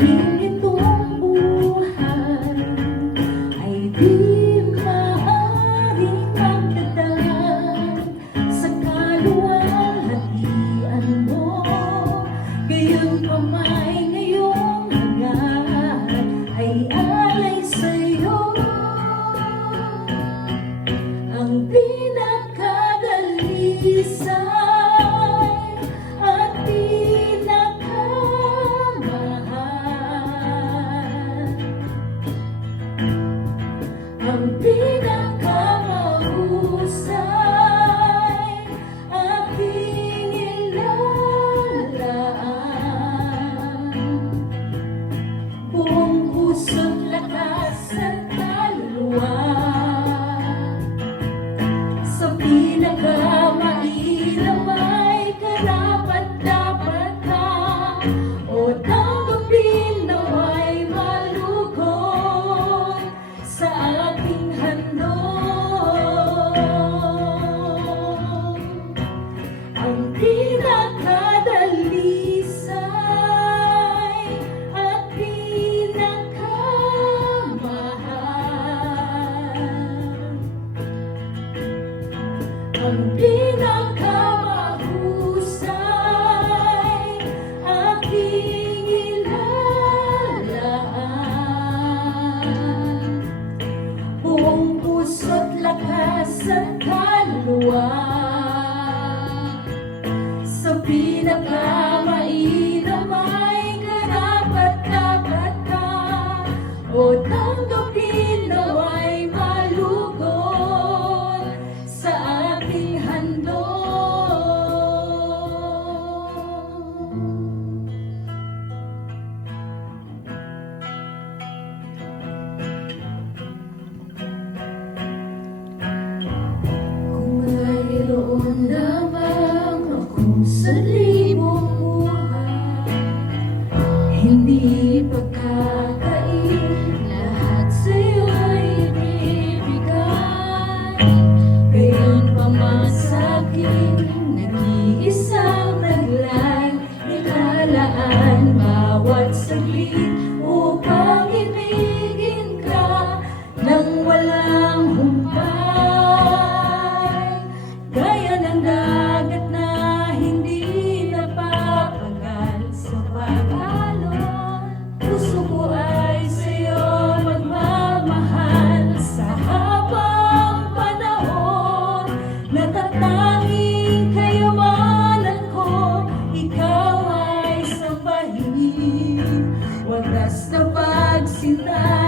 Itong buhay ay di maaaring magdadaan sa kaluwalhatian mo. Gayon pa may ngayong hangad ay alay sa'yo. Ang pinakadalisay at ang pinakamahusay aking ilalaan. Buong puso't lakas at kaluluwa sa pinakamainam ay karapat-dapat ka o tanggapin nawa'y malugod sa aking handog. Ang pinakadalisay at pinakamahal, ang pinakamahusay aking ilalaan. Buong puso't lakas at kaluluwa sa pinakamainam ay karapat-dapat ka o tanggapin nawa'y malugod sa aking handog. Mayroon lamang akong sa libong buhay, hindi pagkakain, lahat sa'yo'y ibibigay. Gayon pa man sa'kin, nag-iisang naglay, nilalaan bawat saglit upang ibigin ka nang walang humpay. Gaya ng dagat na hindi napapagal sa pag-alon, puso ko ay sa'yo magmamahal sa habang panahon. Natatanging kayamanan ko, ikaw ay sambahin, wagas na pagsinta